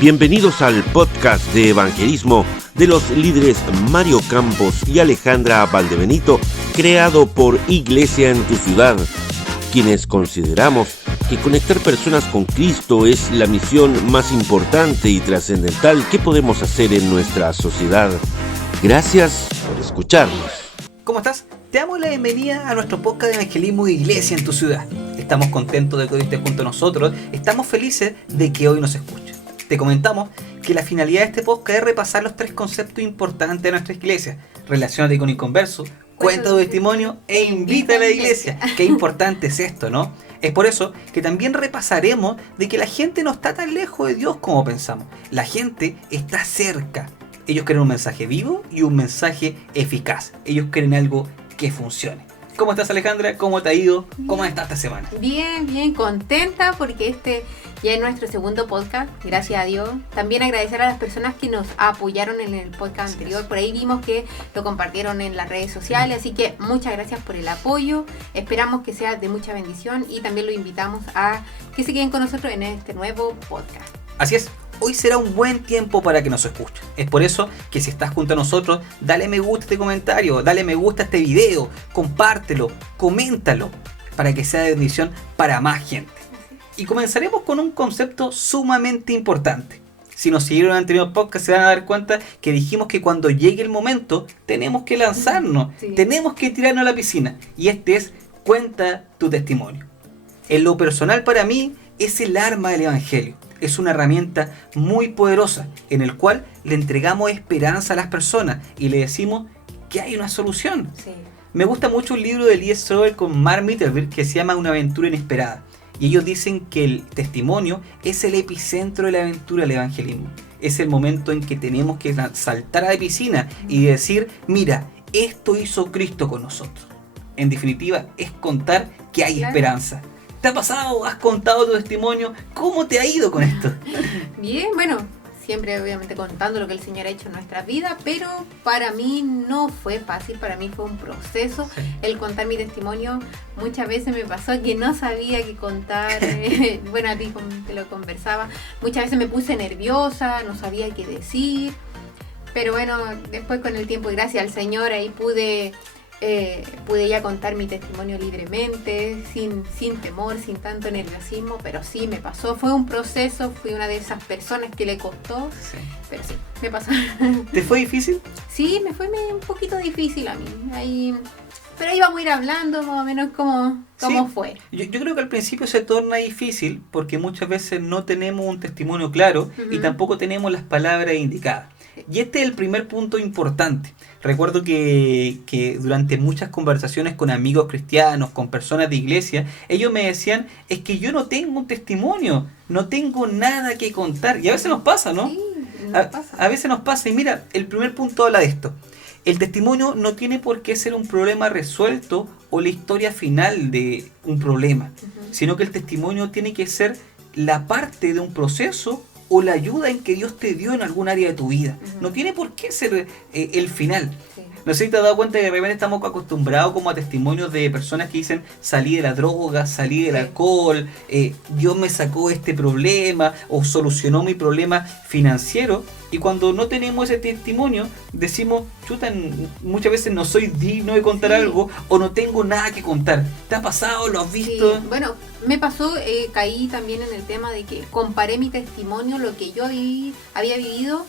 Bienvenidos al podcast de evangelismo de los líderes Mario Campos y Alejandra Valdebenito, creado por Iglesia en tu Ciudad, quienes consideramos que conectar personas con Cristo es la misión más importante y trascendental que podemos hacer en nuestra sociedad. Gracias por escucharnos. ¿Cómo estás? Te damos la bienvenida a nuestro podcast de evangelismo de Iglesia en tu Ciudad. Estamos contentos de que hoy estés junto a nosotros, estamos felices de que hoy nos escuches. Te comentamos que la finalidad de este podcast es repasar los 3 conceptos importantes de nuestra iglesia: relaciónate con inconversos, cuenta tu testimonio e invita a la iglesia. Qué importante es esto, ¿no? Es por eso que también repasaremos de que la gente no está tan lejos de Dios como pensamos. La gente está cerca. Ellos quieren un mensaje vivo y un mensaje eficaz. Ellos quieren algo que funcione. ¿Cómo estás, Alejandra? ¿Cómo te ha ido? ¿Cómo estás esta semana? Bien, contenta porque este ya es nuestro segundo podcast, gracias a Dios. También agradecer a las personas que nos apoyaron en el podcast anterior. Por ahí vimos que lo compartieron en las redes sociales, así que muchas gracias por el apoyo. Esperamos que sea de mucha bendición y también lo invitamos a que se queden con nosotros en este nuevo podcast. Así es. Hoy será un buen tiempo para que nos escuchen. Es por eso que si estás junto a nosotros, dale me gusta a este comentario, dale me gusta a este video, compártelo, coméntalo, para que sea de bendición para más gente. Y comenzaremos con un concepto sumamente importante. Si nos siguieron en el anterior podcast se van a dar cuenta que dijimos que cuando llegue el momento tenemos que lanzarnos, tenemos que tirarnos a la piscina. Y este es: cuenta tu testimonio. En lo personal, para mí es el arma del evangelio. Es una herramienta muy poderosa en el cual le entregamos esperanza a las personas y le decimos que hay una solución. Sí. Me gusta mucho un libro de Lee Strobel con Mark Mitterberg que se llama Una aventura inesperada. Y ellos dicen que el testimonio es el epicentro de la aventura del evangelismo. Es el momento en que tenemos que saltar a la piscina y decir: mira, esto hizo Cristo con nosotros. En definitiva, es contar que hay esperanza. ¿Te ha pasado? ¿Has contado tu testimonio? ¿Cómo te ha ido con esto? Bien, bueno, siempre obviamente contando lo que el Señor ha hecho en nuestra vida, pero para mí no fue fácil, para mí fue un proceso el contar mi testimonio. Muchas veces me pasó que no sabía qué contar, bueno, a ti te lo conversaba, muchas veces me puse nerviosa, no sabía qué decir, pero bueno, después con el tiempo y gracias al Señor ahí pude ya contar mi testimonio libremente, sin temor, sin tanto nerviosismo, pero sí me pasó, fue un proceso, fui una de esas personas que le costó, pero sí, me pasó. ¿Te fue difícil? Sí, me fue un poquito difícil a mí, pero ahí vamos a ir hablando más o menos cómo fue. Yo creo que al principio se torna difícil porque muchas veces no tenemos un testimonio claro y tampoco tenemos las palabras indicadas. Y este es el primer punto importante. Recuerdo que durante muchas conversaciones con amigos cristianos, con personas de iglesia, ellos me decían: es que yo no tengo un testimonio, no tengo nada que contar. Y a veces nos pasa, ¿no? Sí, a veces nos pasa. Y mira, el primer punto habla de esto. El testimonio no tiene por qué ser un problema resuelto o la historia final de un problema, sino que el testimonio tiene que ser la parte de un proceso o la ayuda en que Dios te dio en algún área de tu vida. No tiene por qué ser el final. Sí. No sé si te has dado cuenta que de repente estamos acostumbrados como a testimonios de personas que dicen: salí de la droga, salí del alcohol, Dios me sacó este problema o solucionó mi problema financiero. Y cuando no tenemos ese testimonio, decimos: chuta, muchas veces no soy digno de contar algo o no tengo nada que contar. ¿Te ha pasado? ¿Lo has visto? Sí. Bueno, me pasó, caí también en el tema de que comparé mi testimonio, lo que yo había vivido,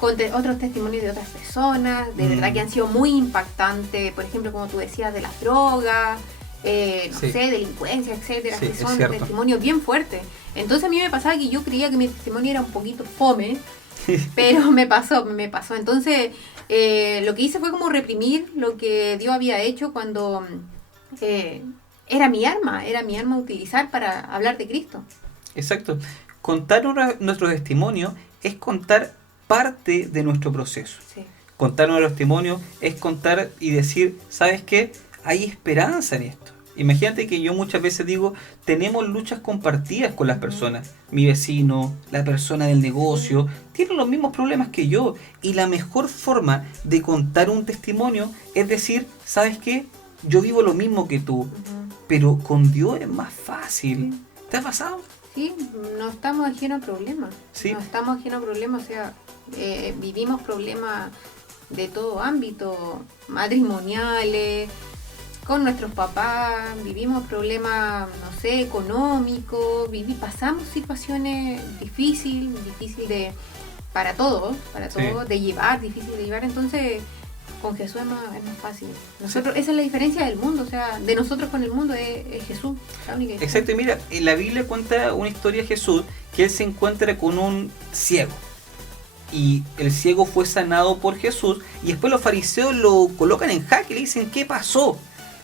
con otros testimonios de otras personas, de verdad que han sido muy impactantes. Por ejemplo, como tú decías, de las drogas, delincuencia, etcétera, que son testimonios bien fuertes. Entonces a mí me pasaba que yo creía que mi testimonio era un poquito fome, pero me pasó. Entonces lo que hice fue como reprimir lo que Dios había hecho cuando era mi arma a utilizar para hablar de Cristo. Exacto. Contar nuestro testimonio es contar parte de nuestro proceso. Sí. Contar nuestro testimonio es contar y decir: ¿sabes qué? Hay esperanza en esto. Imagínate que yo muchas veces digo: tenemos luchas compartidas con las personas. Mi vecino, la persona del negocio, tienen los mismos problemas que yo. Y la mejor forma de contar un testimonio es decir: ¿sabes qué? Yo vivo lo mismo que tú, pero con Dios es más fácil. ¿Te ha pasado? Sí, no estamos ajenos a problemas. Sí. No estamos ajenos a problemas, o sea, vivimos problemas de todo ámbito, matrimoniales, con nuestros papás, vivimos problemas, no sé, económicos, pasamos situaciones difíciles para todos, Sí. difícil de llevar, entonces con Jesús es más fácil. Nosotros, esa es la diferencia del mundo, o sea, de nosotros con el mundo es Jesús, la única diferencia. Exacto, y mira, en la Biblia cuenta una historia de Jesús que él se encuentra con un ciego. Y el ciego fue sanado por Jesús y después los fariseos lo colocan en jaque y le dicen, ¿qué pasó?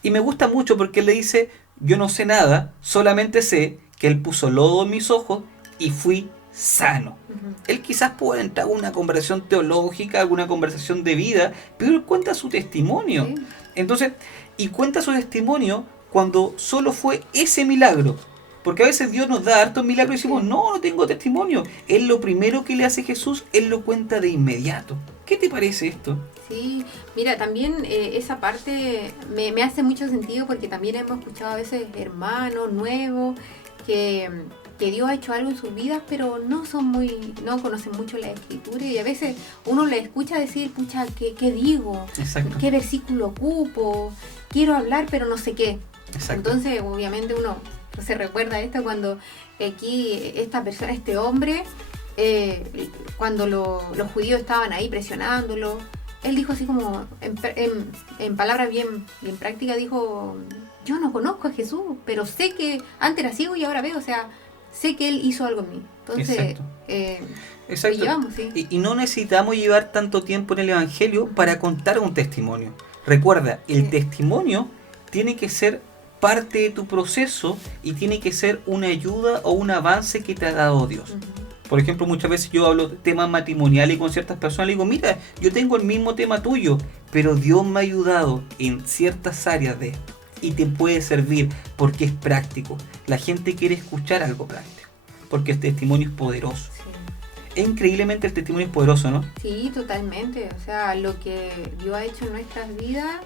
Y me gusta mucho porque él le dice, yo no sé nada, solamente sé que él puso lodo en mis ojos y fui sano. Ujú. Él quizás pueda entrar en una conversación teológica, alguna conversación de vida, pero él cuenta su testimonio. Sí. Entonces, y cuenta su testimonio cuando solo fue ese milagro. Porque a veces Dios nos da hartos milagros y decimos, Sí. no tengo testimonio. Él lo primero que le hace Jesús, él lo cuenta de inmediato. ¿Qué te parece esto? Sí, mira, también esa parte me hace mucho sentido porque también hemos escuchado a veces hermanos nuevos que Dios ha hecho algo en sus vidas, pero no conocen mucho la escritura y a veces uno le escucha decir, pucha, ¿qué digo? Exacto. ¿Qué versículo ocupo? Quiero hablar, pero no sé qué. Exacto. Entonces, obviamente uno se recuerda esto cuando aquí esta persona, este hombre, cuando los judíos estaban ahí presionándolo, él dijo así como, en palabras bien prácticas, dijo, yo no conozco a Jesús, pero sé que antes era ciego y ahora veo, o sea, sé que él hizo algo en mí. Entonces, Exacto. lo Exacto. llevamos, sí. Y no necesitamos llevar tanto tiempo en el Evangelio para contar un testimonio. Recuerda, el Sí. testimonio tiene que ser parte de tu proceso y tiene que ser una ayuda o un avance que te ha dado Dios. Ujú. Por ejemplo, muchas veces yo hablo de temas matrimoniales y con ciertas personas le digo, mira, yo tengo el mismo tema tuyo, pero Dios me ha ayudado en ciertas áreas de esto y te puede servir porque es práctico. La gente quiere escuchar algo práctico porque el testimonio es poderoso. Sí. Increíblemente el testimonio es poderoso, ¿no? Sí, totalmente. O sea, lo que Dios ha hecho en nuestras vidas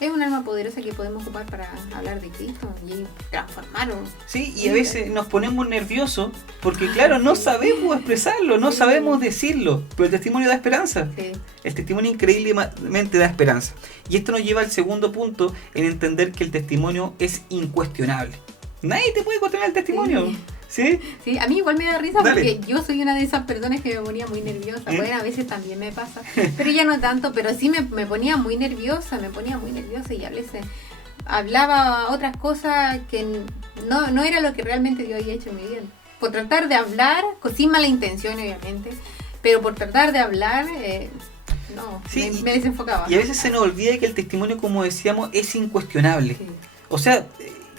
es un arma poderosa que podemos ocupar para hablar de Cristo y transformarlo. Sí, y a veces nos ponemos nerviosos porque, claro, no sabemos expresarlo, no Sí. sabemos decirlo, pero el testimonio da esperanza. Sí. El testimonio increíblemente da esperanza. Y esto nos lleva al segundo punto en entender que el testimonio es incuestionable. Nadie te puede cuestionar el testimonio. ¿Sí? Sí, a mí igual me da risa Dale. porque yo soy una de esas personas que me ponía muy nerviosa. Bueno, a veces también me pasa, pero ya no tanto, pero sí me ponía muy nerviosa y a veces hablaba otras cosas que no era lo que realmente Dios había hecho en mi vida. Por tratar de hablar, sin mala intención obviamente, pero por tratar de hablar, Sí, me desenfocaba. Y a veces se nos olvida que el testimonio, como decíamos, es incuestionable. Sí. O sea,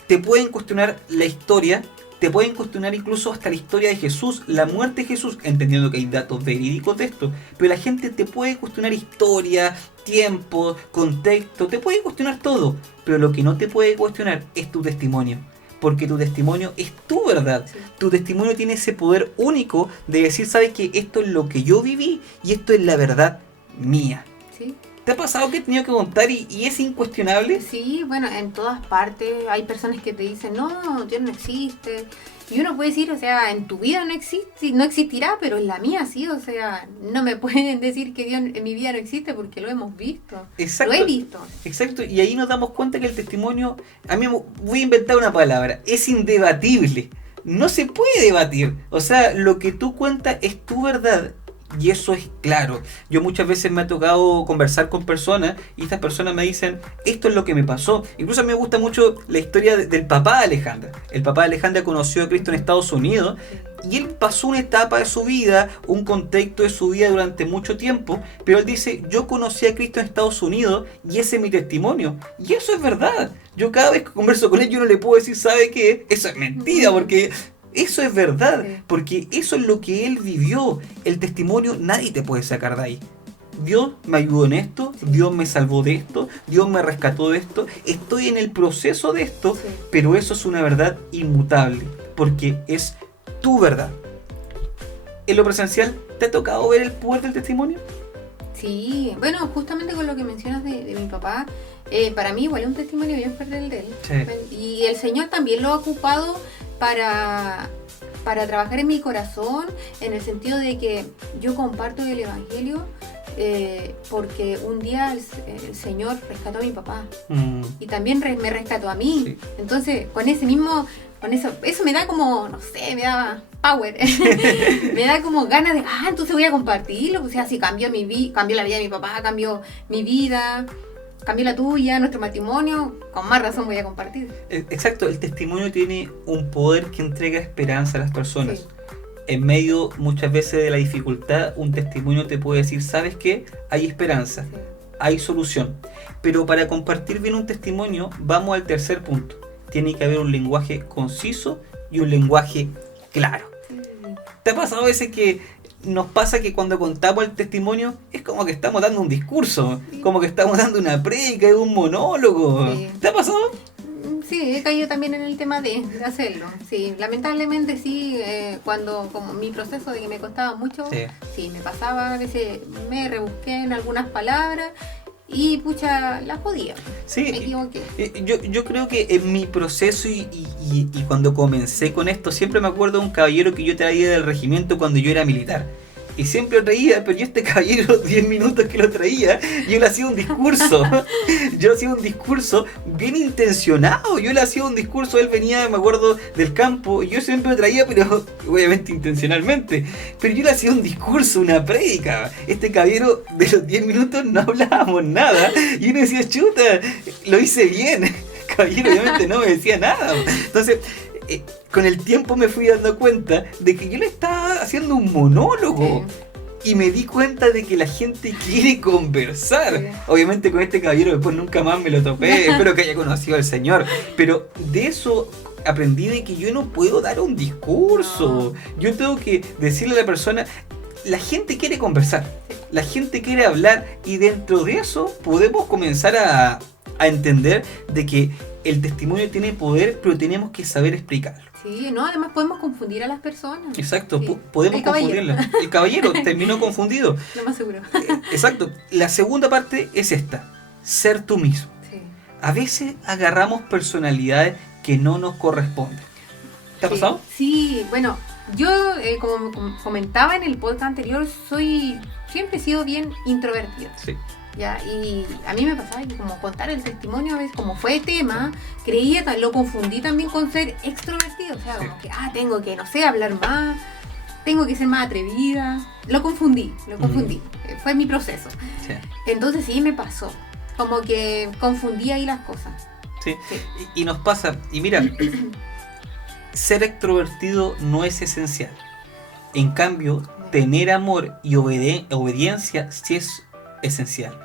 te pueden cuestionar la historia, te pueden cuestionar incluso hasta la historia de Jesús, la muerte de Jesús, entendiendo que hay datos verídicos de esto, pero la gente te puede cuestionar historia, tiempo, contexto, te puede cuestionar todo, pero lo que no te puede cuestionar es tu testimonio, porque tu testimonio es tu verdad. Sí. Tu testimonio tiene ese poder único de decir, sabes que esto es lo que yo viví y esto es la verdad mía. Sí. ¿Te ha pasado que he tenido que contar y es incuestionable? Sí, bueno, en todas partes hay personas que te dicen, no, Dios no existe. Y uno puede decir, o sea, en tu vida no existe, no existirá, pero en la mía sí, o sea, no me pueden decir que Dios en mi vida no existe porque lo hemos visto. Exacto. Lo he visto. Exacto, y ahí nos damos cuenta que el testimonio, a mí voy a inventar una palabra, es indebatible. No se puede debatir. O sea, lo que tú cuentas es tu verdad. Y eso es claro. Yo muchas veces me ha tocado conversar con personas y estas personas me dicen, esto es lo que me pasó. Incluso a mí me gusta mucho la historia del papá de Alejandra. El papá de Alejandra conoció a Cristo en Estados Unidos y él pasó una etapa de su vida, un contexto de su vida durante mucho tiempo, pero él dice, yo conocí a Cristo en Estados Unidos y ese es mi testimonio. Y eso es verdad. Yo cada vez que converso con él, yo no le puedo decir, ¿sabe qué? Eso es mentira, porque eso es verdad, Sí. porque eso es lo que él vivió. El testimonio nadie te puede sacar de ahí. Dios me ayudó en esto, Dios me salvó de esto, Dios me rescató de esto, estoy en el proceso de esto, Sí. pero eso es una verdad inmutable, porque es tu verdad. En lo presencial, ¿te ha tocado ver el poder del testimonio? Sí, bueno, justamente con lo que mencionas de mi papá, para mí igual es un testimonio bien fuerte el de él. Sí. Y el Señor también lo ha ocupado para trabajar en mi corazón, en el sentido de que yo comparto el Evangelio porque un día el Señor rescató a mi papá y también me rescató a mí. Sí. Entonces, con eso me da como, no sé, me da power. Me da como ganas de, entonces voy a compartirlo. O sea, si cambió la vida de mi papá, cambió mi vida, cambió la tuya, nuestro matrimonio, con más razón voy a compartir. Exacto, el testimonio tiene un poder que entrega esperanza a las personas. Sí. En medio muchas veces de la dificultad, un testimonio te puede decir, ¿sabes qué? Hay esperanza, Sí. hay solución. Pero para compartir bien un testimonio, vamos al tercer punto. Tiene que haber un lenguaje conciso y un lenguaje claro. Sí. ¿Te ha pasado a veces que nos pasa que cuando contamos el testimonio es como que estamos dando un discurso, Sí. como que estamos dando una prédica, un monólogo? Sí. ¿Te ha pasado? Sí, he caído también en el tema de hacerlo. Sí, lamentablemente sí, como mi proceso de que me costaba mucho, sí, me pasaba, a veces me rebusqué en algunas palabras y pucha, las podía. Sí, Me equivoqué. yo creo que en mi proceso y cuando comencé con esto, siempre me acuerdo de un caballero que yo traía del regimiento cuando yo era militar. Y siempre lo traía, pero yo este caballero, 10 minutos que lo traía, yo le hacía un discurso. Yo hacía un discurso bien intencionado. Yo le hacía un discurso, él venía, me acuerdo, del campo, y yo siempre lo traía, pero obviamente intencionalmente. Pero yo le hacía un discurso, una prédica. Este caballero, de los 10 minutos no hablábamos nada. Y uno decía, chuta, lo hice bien. El caballero obviamente no me decía nada. Entonces, con el tiempo me fui dando cuenta de que yo le estaba haciendo un monólogo. Sí. Y me di cuenta de que la gente quiere conversar. Sí. Obviamente con este caballero después nunca más me lo topé. Espero que haya conocido al Señor. Pero de eso aprendí de que yo no puedo dar un discurso. Yo tengo que decirle a la persona, la gente quiere conversar. La gente quiere hablar. Y dentro de eso podemos comenzar a entender de que el testimonio tiene poder, pero tenemos que saber explicarlo. Sí, no, además podemos confundir a las personas. Exacto, Sí. podemos El caballero. confundirla. El caballero terminó confundido. Lo más seguro. Exacto. La segunda parte es esta: ser tú mismo. Sí. A veces agarramos personalidades que no nos corresponden. ¿Te ha pasado? Sí, bueno, yo como comentaba en el podcast anterior, siempre he sido bien introvertida. Sí. Ya, y a mí me pasaba que como contar el testimonio a veces, como fue tema, lo confundí también con ser extrovertido. O sea, Sí. como que, tengo que, no sé, hablar más, tengo que ser más atrevida. Lo confundí. Fue mi proceso. Sí. Entonces sí me pasó. Como que confundí ahí las cosas. Sí. Sí. Y nos pasa, y mira, ser extrovertido no es esencial. En cambio, tener amor y obediencia sí es esencial.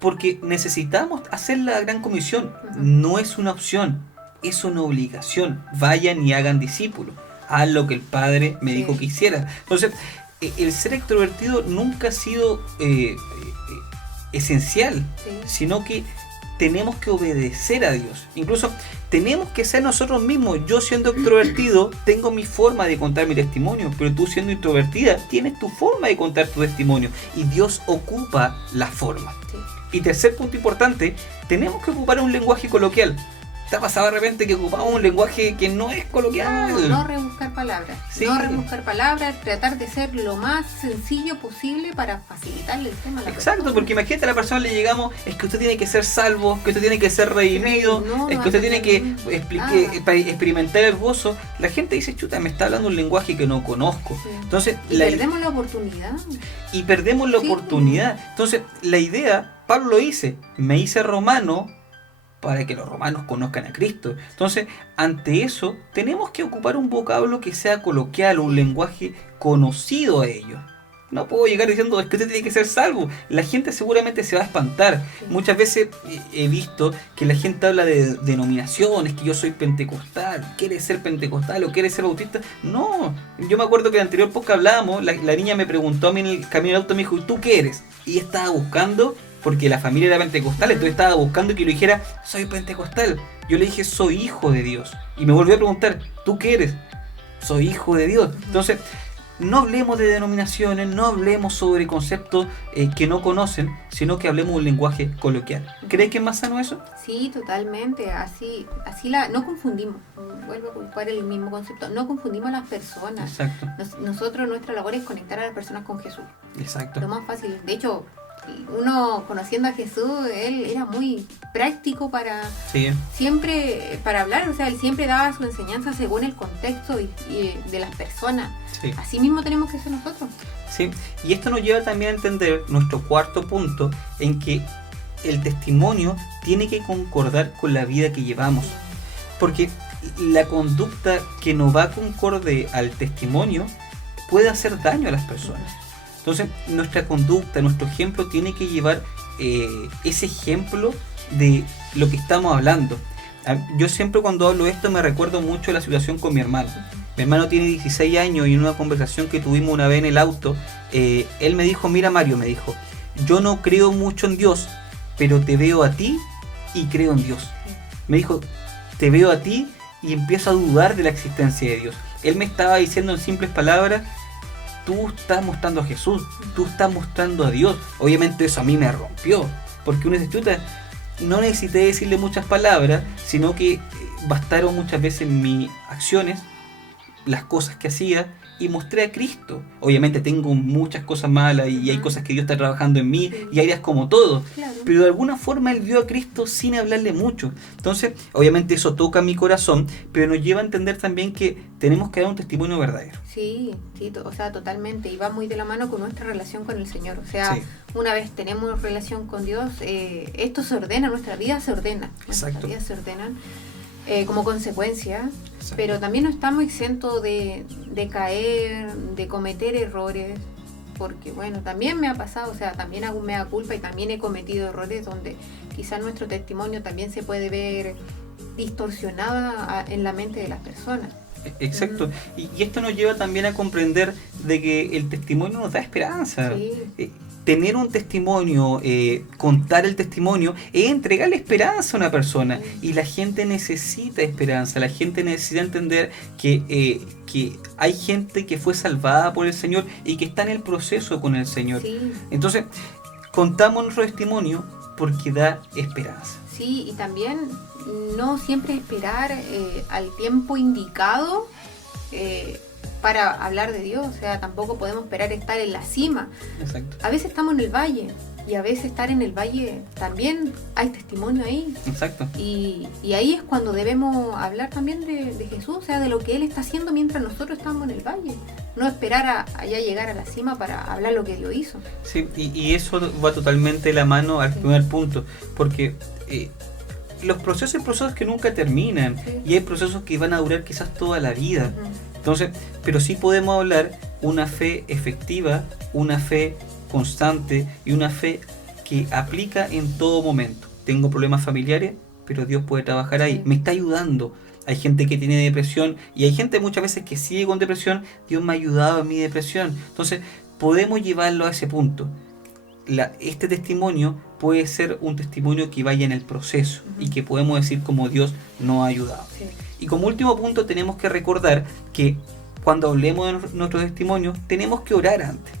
Porque necesitamos hacer la gran comisión. No es una opción, es una obligación. Vayan y hagan discípulos. Haz lo que el Padre me dijo que hiciera. Entonces, el ser extrovertido nunca ha sido esencial, Sí. sino que tenemos que obedecer a Dios. Incluso tenemos que ser nosotros mismos. Yo siendo extrovertido tengo mi forma de contar mi testimonio, pero tú siendo introvertida tienes tu forma de contar tu testimonio y Dios ocupa la forma. Sí. Y tercer punto importante, tenemos que ocupar un lenguaje coloquial. ¿Te ha pasado de repente que ocupamos un lenguaje que no es coloquial? No rebuscar palabras. Sí. No rebuscar palabras, tratar de ser lo más sencillo posible para facilitarle el tema a la Exacto, persona. porque imagínate a la persona le llegamos, es que usted tiene que ser salvo, que usted tiene que ser redimido, No, es no que usted va a tiene que ser experimentar el gozo. La gente dice, chuta, me está hablando un lenguaje que no conozco. Sí. Entonces, Y perdemos la oportunidad. perdemos la Sí. oportunidad. Entonces, la idea, Pablo lo dice, me hice romano para que los romanos conozcan a Cristo. Entonces, ante eso, tenemos que ocupar un vocablo que sea coloquial, un lenguaje conocido a ellos. No puedo llegar diciendo, es que usted tiene que ser salvo. La gente seguramente se va a espantar. Sí. Muchas veces he visto que la gente habla de denominaciones, que yo soy pentecostal, quiere ser pentecostal o quiere ser bautista. No, yo me acuerdo que en el anterior podcast hablábamos, la niña me preguntó a mí en el camino del auto, me dijo, ¿tú qué eres? Y ella estaba buscando, porque la familia era pentecostal, entonces estaba buscando que yo le dijera, soy pentecostal. Yo le dije, soy hijo de Dios. Y me volvió a preguntar, ¿tú qué eres? Soy hijo de Dios. Entonces, no hablemos de denominaciones, no hablemos sobre conceptos que no conocen, sino que hablemos un lenguaje coloquial. ¿Crees que es más sano eso? Sí, totalmente. Así no confundimos. Vuelvo a ocupar el mismo concepto. No confundimos a las personas. Exacto. Nosotros, nuestra labor es conectar a las personas con Jesús. Exacto. Lo más fácil. De hecho, uno conociendo a Jesús, él era muy práctico para siempre para hablar. O sea, él siempre daba su enseñanza según el contexto y de las personas. Sí. Así mismo tenemos que ser nosotros. Sí. Y esto nos lleva también a entender nuestro cuarto punto, en que el testimonio tiene que concordar con la vida que llevamos. Porque la conducta que no va concorde al testimonio puede hacer daño a las personas. Entonces, nuestra conducta, nuestro ejemplo tiene que llevar ese ejemplo de lo que estamos hablando. Yo siempre cuando hablo esto me recuerdo mucho la situación con mi hermano. Mi hermano tiene 16 años y en una conversación que tuvimos una vez en el auto, él me dijo, mira Mario, me dijo, yo no creo mucho en Dios, pero te veo a ti y creo en Dios. Me dijo, te veo a ti y empiezo a dudar de la existencia de Dios. Él me estaba diciendo en simples palabras, tú estás mostrando a Jesús, tú estás mostrando a Dios. Obviamente eso a mí me rompió, porque uno dice, chuta, no necesité decirle muchas palabras, sino que bastaron muchas veces mis acciones, las cosas que hacía, y mostré a Cristo. Obviamente tengo muchas cosas malas y hay cosas que Dios está trabajando en mí y áreas como todo, pero de alguna forma Él vio a Cristo sin hablarle mucho. Entonces, obviamente eso toca mi corazón, pero nos lleva a entender también que tenemos que dar un testimonio verdadero. Sí, o sea, totalmente, y va muy de la mano con nuestra relación con el Señor. O sea, una vez tenemos relación con Dios, esto se ordena, nuestra vida se ordena. Nuestras vidas se ordenan como consecuencia. Exacto. Pero también no estamos exentos de caer, de cometer errores, porque bueno, también me ha pasado, o sea, también hago mea culpa y también he cometido errores donde quizás nuestro testimonio también se puede ver distorsionado en la mente de las personas. Exacto, y esto nos lleva también a comprender de que el testimonio nos da esperanza. Tener un testimonio, contar el testimonio, es entregarle esperanza a una persona. Y la gente necesita esperanza, la gente necesita entender que hay gente que fue salvada por el Señor y que está en el proceso con el Señor. Entonces, contamos nuestro testimonio porque da esperanza. Sí, y también no siempre esperar al tiempo indicado para hablar de Dios. O sea, tampoco podemos esperar estar en la cima. Exacto. A veces estamos en el valle, y a veces estar en el valle también hay testimonio ahí. Exacto. Y ahí es cuando debemos hablar también de Jesús, o sea, de lo que Él está haciendo mientras nosotros estamos en el valle. No esperar a allá llegar a la cima para hablar lo que Dios hizo. Sí, y eso va totalmente de la mano al primer punto, porque los procesos hay procesos que nunca terminan, y hay procesos que van a durar quizás toda la vida. Entonces, pero sí podemos hablar una fe efectiva, una fe constante y una fe que aplica en todo momento. Tengo problemas familiares, pero Dios puede trabajar ahí, me está ayudando. Hay gente que tiene depresión y hay gente muchas veces que sigue con depresión. Dios me ha ayudado en mi depresión. Entonces, podemos llevarlo a ese punto. Este testimonio puede ser un testimonio que vaya en el proceso y que podemos decir como Dios nos ha ayudado. Y como último punto tenemos que recordar que cuando hablemos de nuestro testimonio tenemos que orar antes.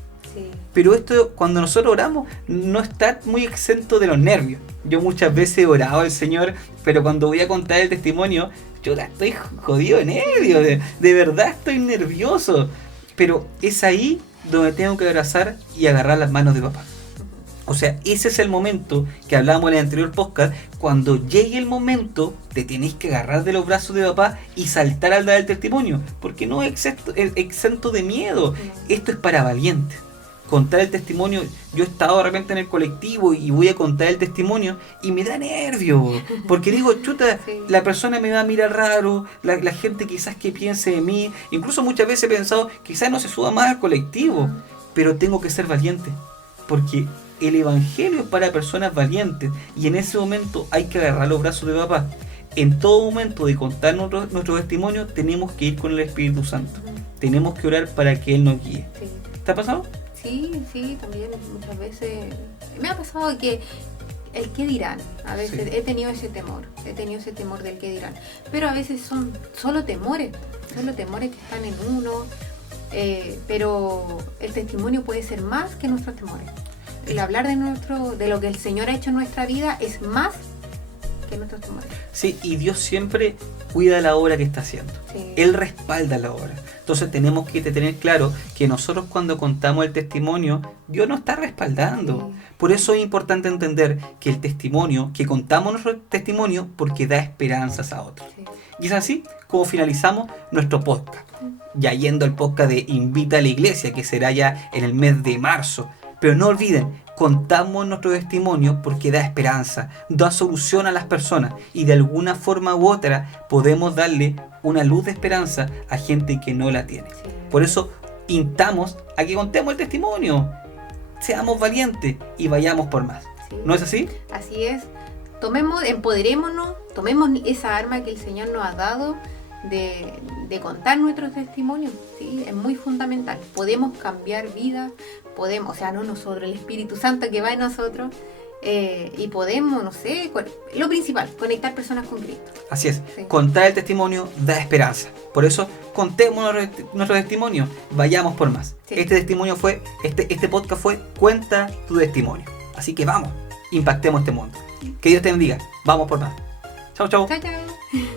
Pero esto, cuando nosotros oramos, no está muy exento de los nervios. Yo muchas veces he orado al Señor, pero cuando voy a contar el testimonio, yo la estoy jodido de nervios, de verdad estoy nervioso. Pero es ahí donde tengo que abrazar y agarrar las manos de papá. O sea, ese es el momento que hablábamos en el anterior podcast. Cuando llegue el momento, te tenés que agarrar de los brazos de papá y saltar al dar el testimonio. Porque no es exento de miedo. Esto es para valientes. Contar el testimonio, yo he estado de repente en el colectivo y voy a contar el testimonio y me da nervio, porque digo, chuta, la persona me va a mirar raro, la gente quizás que piense de mí, incluso muchas veces he pensado, quizás no se suba más al colectivo, pero tengo que ser valiente, porque el evangelio es para personas valientes y en ese momento hay que agarrar los brazos de papá. En todo momento de contar nuestro testimonio tenemos que ir con el Espíritu Santo, tenemos que orar para que Él nos guíe. ¿Te ha pasado? Sí, también muchas veces me ha pasado que el qué dirán, a veces he tenido ese temor del qué dirán, pero a veces son solo temores que están en uno, pero el testimonio puede ser más que nuestros temores. El hablar de lo que el Señor ha hecho en nuestra vida es más que nuestros temores. Sí, y Dios siempre cuida la obra que está haciendo. Sí. Él respalda la obra. Entonces tenemos que tener claro que nosotros cuando contamos el testimonio, Dios nos está respaldando. Sí. Por eso es importante entender que el testimonio, que contamos nuestro testimonio porque da esperanzas a otros. Sí. Y es así como finalizamos nuestro podcast. Ya yendo al podcast de Invita a la Iglesia, que será ya en el mes de marzo. Pero no olviden, contamos nuestro testimonio porque da esperanza, da solución a las personas y de alguna forma u otra podemos darle una luz de esperanza a gente que no la tiene. Sí. Por eso instamos a que contemos el testimonio, seamos valientes y vayamos por más. Sí. ¿No es así? Así es. Empoderémonos, tomemos esa arma que el Señor nos ha dado de contar nuestros testimonios, ¿sí? Es muy fundamental. Podemos cambiar vidas, podemos, o sea, no nosotros, el Espíritu Santo que va en nosotros, y podemos, no sé, lo principal, conectar personas con Cristo. Así es, Sí. contar el testimonio da esperanza. Por eso contemos nuestro testimonio, vayamos por más. Sí. Este podcast fue Cuenta tu testimonio. Así que vamos, impactemos este mundo. Que Dios te bendiga, vamos por más. Chao, chao. Chao, chao.